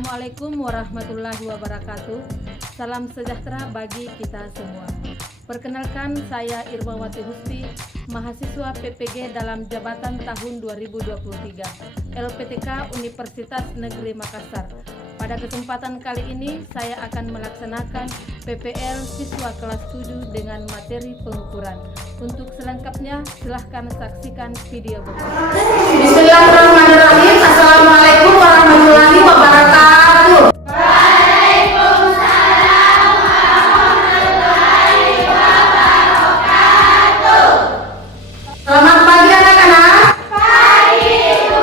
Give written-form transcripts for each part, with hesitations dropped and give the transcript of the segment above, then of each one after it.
Assalamualaikum warahmatullahi wabarakatuh. Salam sejahtera bagi kita semua. Perkenalkan, saya Irmawati Husni, mahasiswa PPG dalam jabatan tahun 2023, LPTK Universitas Negeri Makassar. Pada kesempatan kali ini, saya akan melaksanakan PPL siswa kelas 7 dengan materi pengukuran. Untuk selengkapnya, silahkan saksikan video berikut. Bismillahirrahmanirrahim. Assalamualaikum warahmatullahi wabarakatuh. Selamat pagi anak-anak. Pagi, Bu.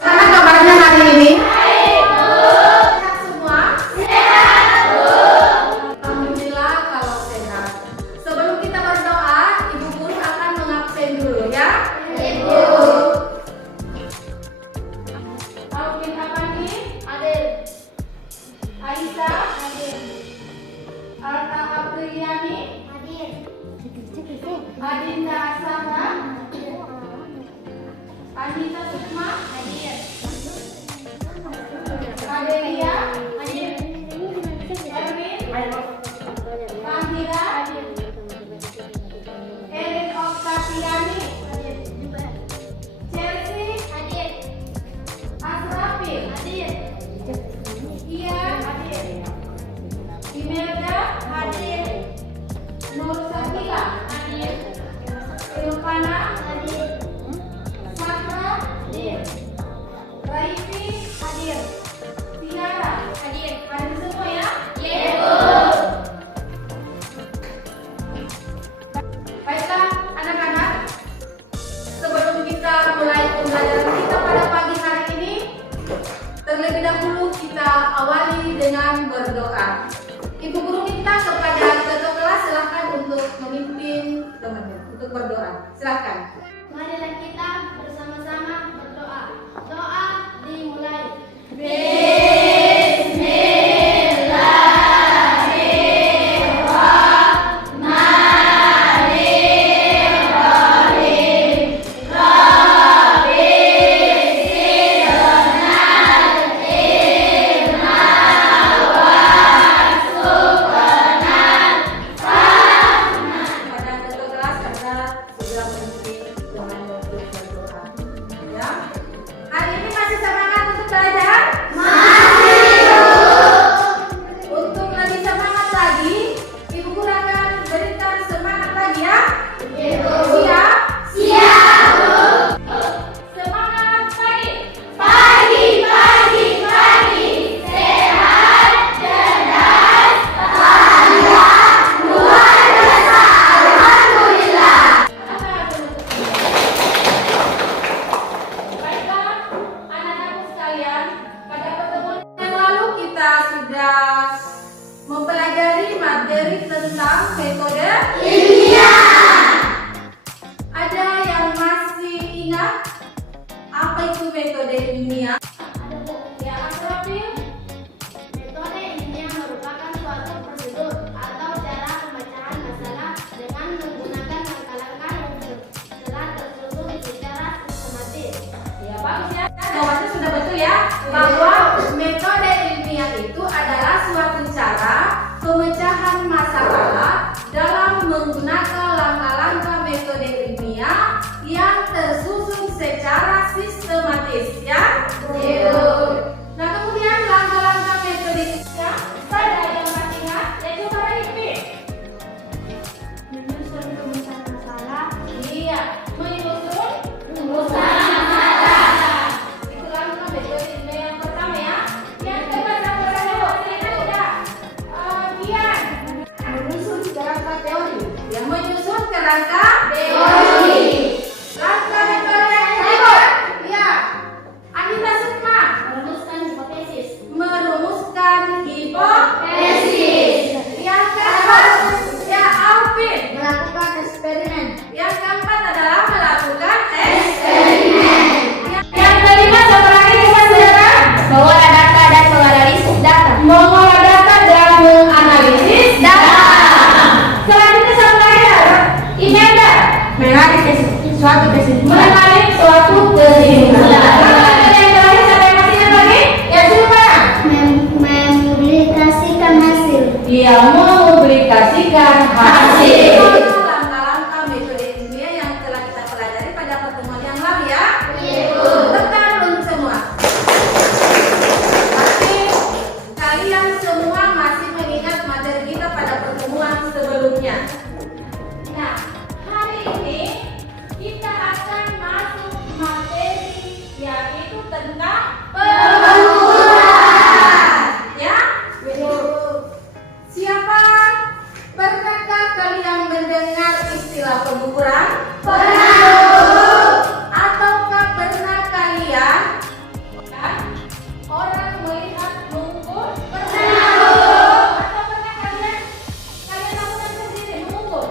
Gimana kabarnya hari ini? Baik, Bu. Sehat semua? Sehat, Bu. Alhamdulillah kalau sehat. Sebelum kita berdoa, Ibu Guru akan mengabsen dulu ya. Ibu. Alvin Apandi? Hadir. Aisyah? Hadir. Alta Apriliani? Hadir. Adinda Aksana? Anita Sukma? Hadir. Adelia? Hadir. Erwin? Pandira? Hadir. Erin Oktaviani? Hadir. Chelsea? Hadir. Asrafi? Hadir. Ian? Hadir. Imelda? Hadir. Nur Sakila? Hadir. Ilvana? Hadir. Sakra? Hadir. Raifi? Hadir. Tiara? Hadir. Hadir semua ya? Iya, Bu. Baiklah anak-anak, sebelum kita mulai pembelajaran kita pada pagi hari ini, terlebih dahulu kita awali dengan berdoa. Ibu Guru minta kepada ketua kelas silahkan untuk memimpin temannya untuk berdoa. Silahkan. Marilah kita bersama-sama berdoa. Doa dimulai. Pada ketua kelas adalah segera memimpin temannya untuk berdoa. Ya. Hari ini masih semangat untuk belajar? Untuk lebih semangat lagi, Ibu Guru akan berikan semangat lagi ya. Siap? Semangat pagi. Baiklah, anak-anakku sekalian, pada pertemuan yang lalu kita sudah mempelajari materi tentang metode ilmiah. Ada yang masih ingat apa itu metode ilmiah? Ya, Asrafil? Metode ilmiah merupakan suatu prosedur atau cara pemecahan masalah dengan menggunakan langkah-langkah yang telah tersusun secara sistematis. Ya, bagus ya. Jawabannya sudah betul ya. Bahwa metode ilmiah itu adalah suatu cara pemecahan masalah dalam menggunakan langkah-langkah metode ilmiah yang tersusun secara sistematis ya. Nah, kemudian langkah-langkah metode ilmiah pada yang masih ingat yaitu para repeat. Menyusun pemecahan masalah. Iya, menyusun rumusan masalah. Itu langkah metode ilmiah yang pertama ya. Yang kedua siapa dulu? Silakan udah. Kian. Menyusun kerangka teori. Yang menyusun kerangka teori. Langkah metode yang kedua. Iya. Anita Sukma. Merumuskan hipotesis. Merumuskan hipotesis. Yang keempat ya Alvin. Melakukan eksperimen. Yang keempat adalah melakukan eksperimen. Yang kelima siapa lagi kita saudara? Mengolah data dan menganalisis data. Mengolah data dan menganalisis data. Selanjutnya siapa lagi? Imelda. yang mempublikasikan hasil. Langkah-langkah metode ilmiah yang telah kita pelajari pada pertemuan yang lalu ya. Tekan untuk semua. Pasti kalian semua masih mengingat materi kita pada pertemuan sebelumnya. Nah, hari ini kita akan masuk materi yaitu tentang Ya? Siapa? Pernahkah kalian mendengar istilah pengukuran? Ataukah pernah kalian orang melihat mengukur? Atau pernah kalian lakukan sendiri mengukur?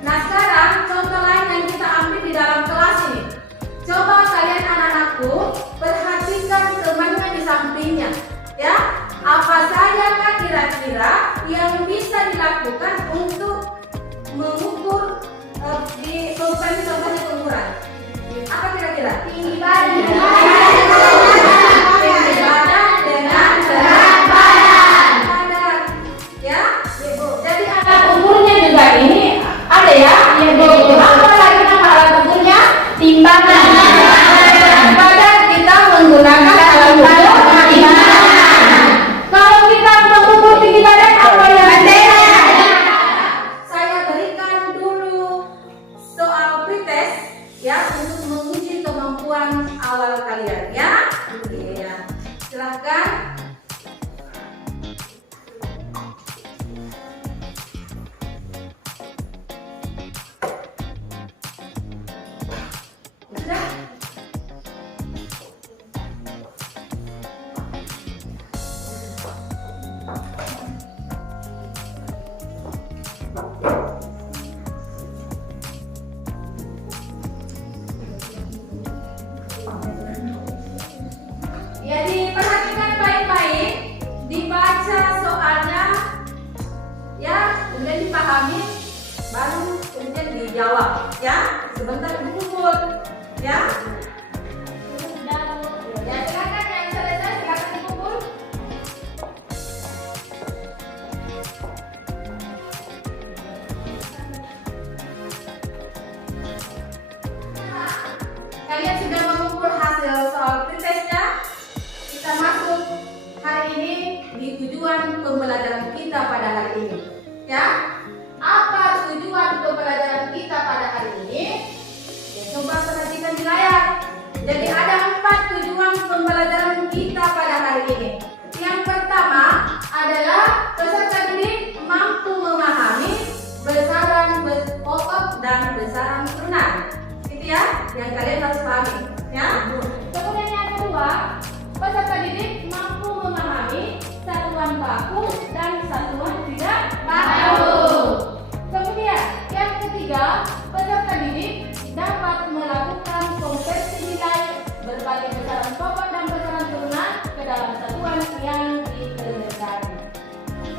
Nah sekarang contoh lain yang kita ambil di dalam kelas ini. Coba kalian anak-anakku perhatikan temannya di sampingnya, ya. Apa saja kira-kira yang bisa dilakukan untuk mengukur di contohnya pengukuran? Apa kira-kira? Tinggi badan. Tinggi badan dengan berat badan. Ya. Jadi Alat ukurnya juga ini ada ya? Apa lagi nama alat ukurnya? Timbangan. pada kita menggunakan alat ukur timbangan. Kalau kita mengukur tinggi badan apa ya? Saya berikan dulu soal pretest ya untuk menguji kemampuan awal kalian ya. Iya. Silahkan. Sudah? Ya diperhatikan baik-baik, dibaca soalnya, ya kemudian dipahami, baru kemudian dijawab, ya. Sebentar dipukul, ya. Ya silakan yang selesai silakan dipukul. Kalian sudah mengukur hasil soal pretestnya. Kita masuk hari ini di tujuan pembelajaran kita pada hari ini. Ya, apa tujuan pembelajaran kita pada hari ini? Ya, coba perhatikan di layar. Jadi ada 4 tujuan pembelajaran kita pada hari ini. Yang pertama adalah peserta didik mampu memahami besaran pokok dan besaran turunan. Itu ya, yang kalian harus pahami. Ya. Kemudian yang kedua, peserta didik mampu memahami satuan baku dan satuan tidak baku. Kemudian yang ketiga, peserta didik dapat melakukan konversi nilai berbagai besaran pokok dan besaran turunan ke dalam satuan yang dikehendaki.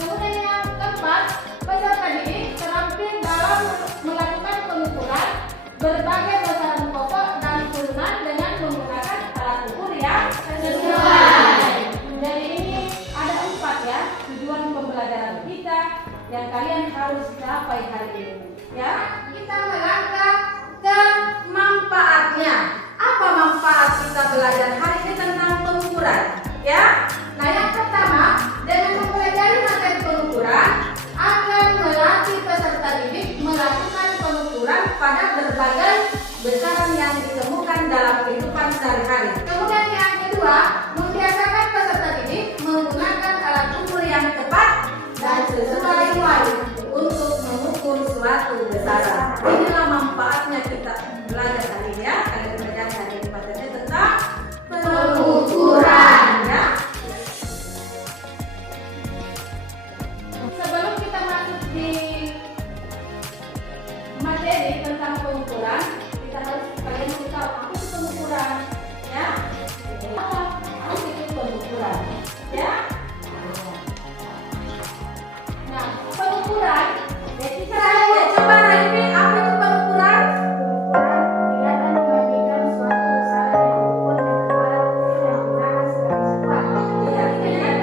Kemudian yang keempat, peserta didik terampil dalam melakukan pengukuran berbagai besaran pokok dan turunan dengan menggunakan alat ukur yang sesuai. Jadi ini ada 4 ya tujuan pembelajaran kita yang kalian harus capai hari ini. Ya, kita melangkah ke manfaatnya. Apa manfaat kita belajar hari ini tentang pengukuran? Ya. Nah, yang pertama, dengan mempelajari materi pengukuran akan melatih peserta didik melakukan pengukuran pada berbagai besaran yang ditemukan dalam kehidupan sehari-hari. Kemudian yang kedua, membiasakan peserta didik menggunakan alat ukur yang tepat dan sesuai untuk mengukur suatu besaran. Inilah manfaatnya kita belajar hari ini ya. Kalian belajar hari ini materinya tentang pengukuran ya. Sebelum kita masuk di materi tentang pengukuran, kita harus kalian harus tahu apa itu pengukuran, ya. Apa itu pengukuran, ya. Nah, pengukuran, jadi Ya, coba Raimi, apa itu pengukuran? Kelihatan membandingkan suatu besaran yang diukur dengan alat ukur yang digunakan sebagai satuan. Iya, ini ya.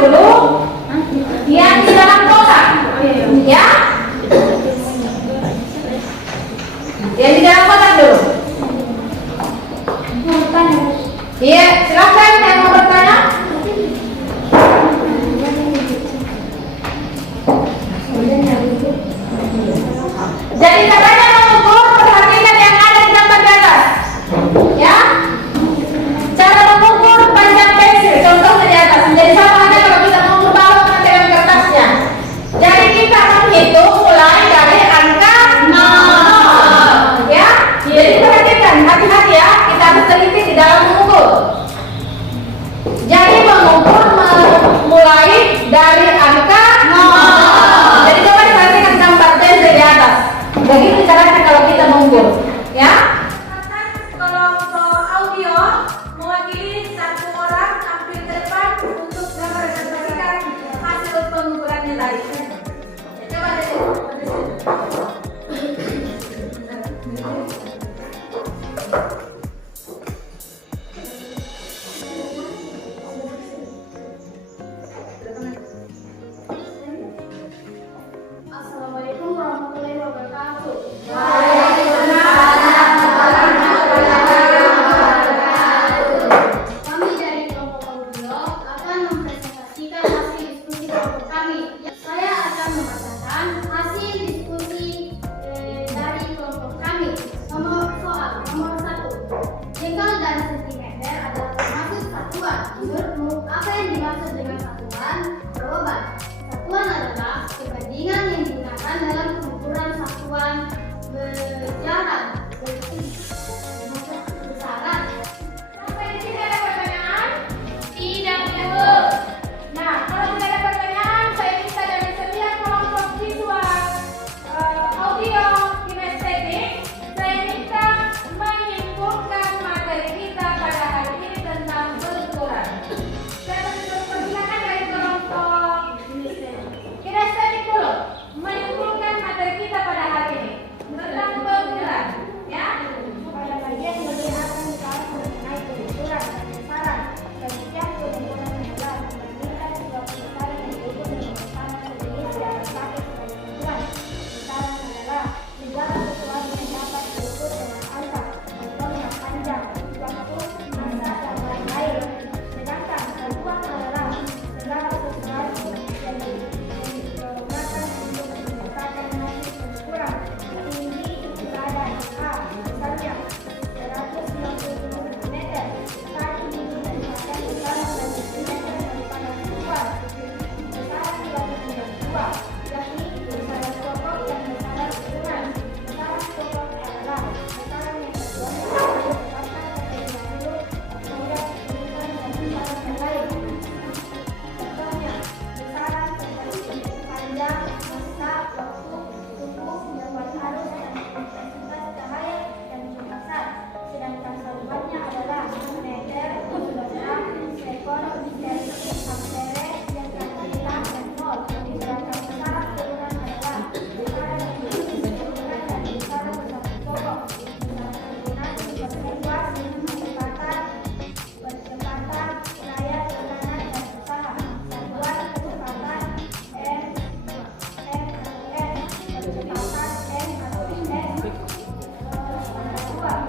dulu yang di dalam kotak, ya. Yang di dalam kotak dulu. Iya, silakan yang mau bertanya. Jadi caranya mengukur, perhatikan yang ada di gambar di atas, ya. Cara mengukur panjang pensil, contohnya di atas. Jadi sama aja kalau kita mengukur balok dengan kertasnya. Jadi kita menghitung mulai dari angka 0, ya. Jadi perhatikan, hati-hati ya. Kita harus teliti di dalam mengukur. Jadi mengukur mulai dari angka 0. Jadi coba diperhatikan gambar pensil di atas. Begitu caranya kalau kita mengukur, ya. Kelompok audio mewakili satu orang tampil ke depan untuk mempresentasikan hasil pengukurannya tadi. Coba deh. Assalamualaikum warahmatullahi wabarakatuh. Kami dari kelompok audio akan mempresentasikan hasil diskusi kelompok kami. Saya akan membacakan hasil diskusi dari kelompok kami. Nomor 1. Jengkal dan sentimeter adalah termasuk satuan. Menurutmu, apa yang dimaksud dengan satuan? Jawaban. Satuan adalah perbandingan yang digunakan dalam pengukuran satuan besaran. Besaran. Sampai di sini ada pertanyaan? Tidak, Bu. Nah, kalau tidak ada pertanyaan, saya minta dari setiap kelompok siswa audio kinestetik, saya minta menyimpulkan materi kita pada hari ini tentang pengukuran. Saya persilakan dari kelompok kinestetik dulu menyimpulkan materi kita pada hari ini tentang pengukuran, ya. Pada bagian ini akan dibahas mengenai pengukuran dan besaran. Penelitian pengukuran adalah membandingkan sebuah besaran yang diukur dengan besaran sejenis yang dipakai sebagai ukuran. Besaran adalah segala sesuatu yang dapat diukur dengan angka, contohnya panjang, waktu, masa, dan lain-lain. Sedangkan satuan adalah segala sesuatu yang digunakan untuk menyatakan hasil pengukuran. Tinggi badan A, misalnya 190 cm, saat ini daripada besaran dan sentimeter daripada satuan. Besaran tidak punya dua, yakni besaran pokok dan besaran ukuran. Besaran pokok adalah besaran yang terjadi berdasarkan kategori dahulu, kemudian ukuran dan besaran yang lain. Contohnya, besaran seperti panjang, masa, waktu, suhu, jangkauan arus, dan intensitas cahaya dan kecepatan. Sedangkan satuannya adalah meter, kilogram, sekon, dari ampere, kilogram, dan mol. Sedangkan besaran ukuran adalah besaran yang diukur dan besaran bersatu pokok. Besaran penggunaan seperti luas, kecepatan, daya, tekanan, dan usaha. Satuan kecepatan M atau N, kecepatan M atau S,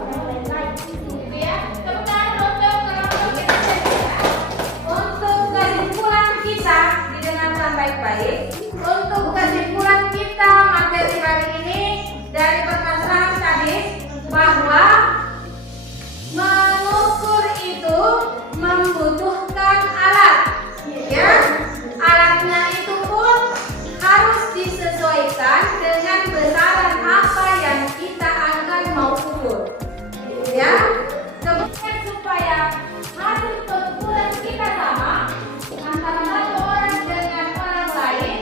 dan lain-lain. Gitu ya. Tepuk tangan untuk kelompok kinestetik. Untuk kesimpulan kita, didengarkan baik-baik. Untuk kesimpulan kita materi hari ini dari permasalahan tadi bahwa mengukur itu membutuhkan alat, ya. Alatnya itu pun harus disesuaikan dengan besaran apa yang kita akan mau ukur, ya. Kemudian supaya hasil pengukuran kita sama antara satu orang dengan orang lain,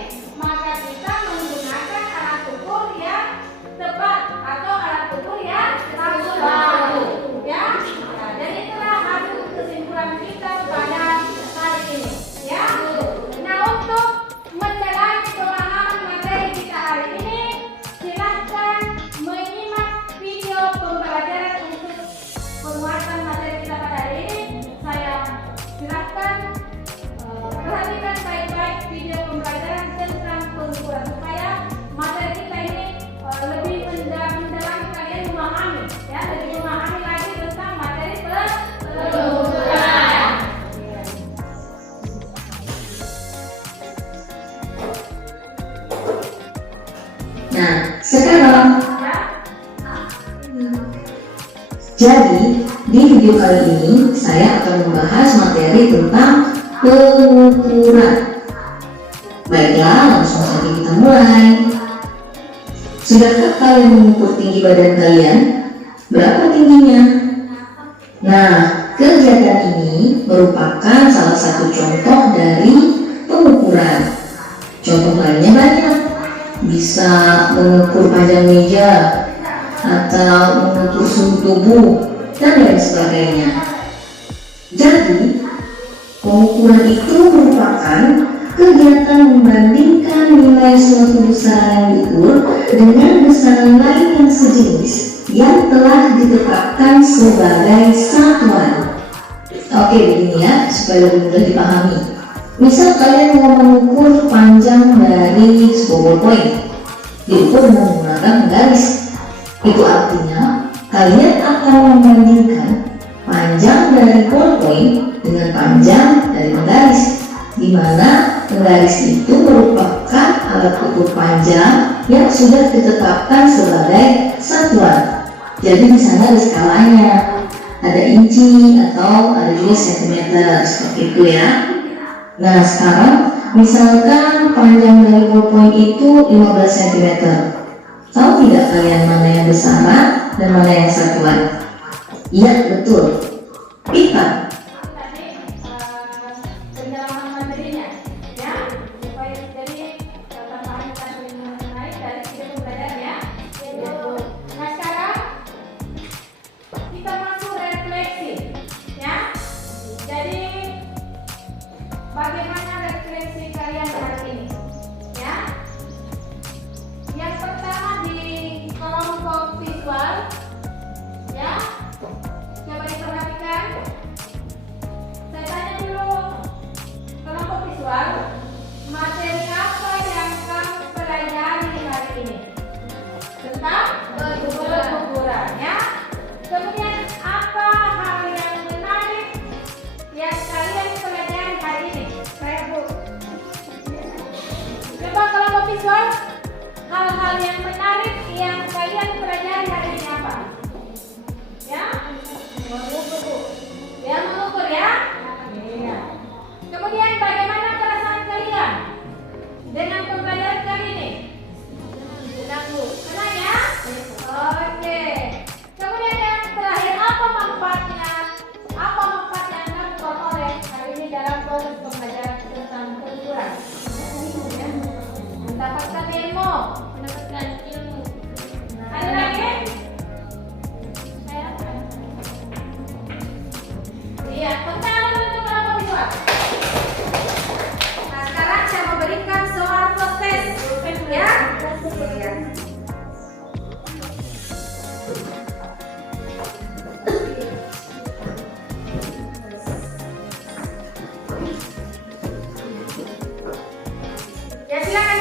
Nah, sekarang jadi di video kali ini saya akan membahas materi tentang pengukuran. Baiklah, langsung saja kita mulai. Sudahkah kalian mengukur tinggi badan kalian? Berapa tingginya? Nah, kegiatan ini merupakan salah satu contoh dari pengukuran. Contoh lainnya banyak. Bisa mengukur panjang meja atau mengukur suhu tubuh dan lain sebagainya. Jadi, pengukuran itu merupakan kegiatan membandingkan nilai suatu besaran yang diukur dengan besaran lain yang sejenis yang telah ditetapkan sebagai satuan. Oke, begini ya, supaya lebih mudah dipahami. Misal kalian mau mengukur panjang dari sebuah ballpoint, diukur dengan menggunakan penggaris. Itu artinya kalian akan membandingkan panjang dari ballpoint dengan panjang dari penggaris, di mana penggaris itu merupakan alat ukur panjang yang sudah ditetapkan sebagai satuan. Jadi di sana ada skalanya, ada inci atau ada juga sentimeter seperti itu ya. Nah, sekarang misalkan panjang dari ballpoint itu 15 cm. Tahu tidak kalian mana yang besaran dan mana yang satuan? Iya, betul. Pita. Pendalaman materinya, ya, supaya jadi tambahan mengenai dari video pembelajaran ya. Nah, sekarang kita masuk refleksi, ya. Jadi bagaimana refleksi kalian hari ini, ya? Yang pertama di kelompok visual, ya. Coba diperhatikan. Saya tanya dulu, kelompok visual, materi apa yang kamu pelajari hari ini? Tentang pengukuran, ya. Kemudian apa hal yang menarik yang kalian pelajari hari ini? Saya Bu. Coba kelompok visual, hal-hal yang menarik yang kalian pelajari hari ini apa? Ya, mengukur Bu. Ya, mengukur ya. Iya. Kemudian bagaimana perasaan kalian dengan pembelajaran kali ini? Senang Bu. Senang ya? Oke. Kemudian yang terakhir, apa manfaatnya? Apa manfaat yang kamu peroleh hari ini dalam proses pembelajaran tentang pengukuran? Mendapatkan ilmu. Mendapatkan ilmu. Ada lagi? Iya, pertama untuk kelompok visual. Nah, sekarang saya memberikan soal proses, ya. Iya. Ya, silakan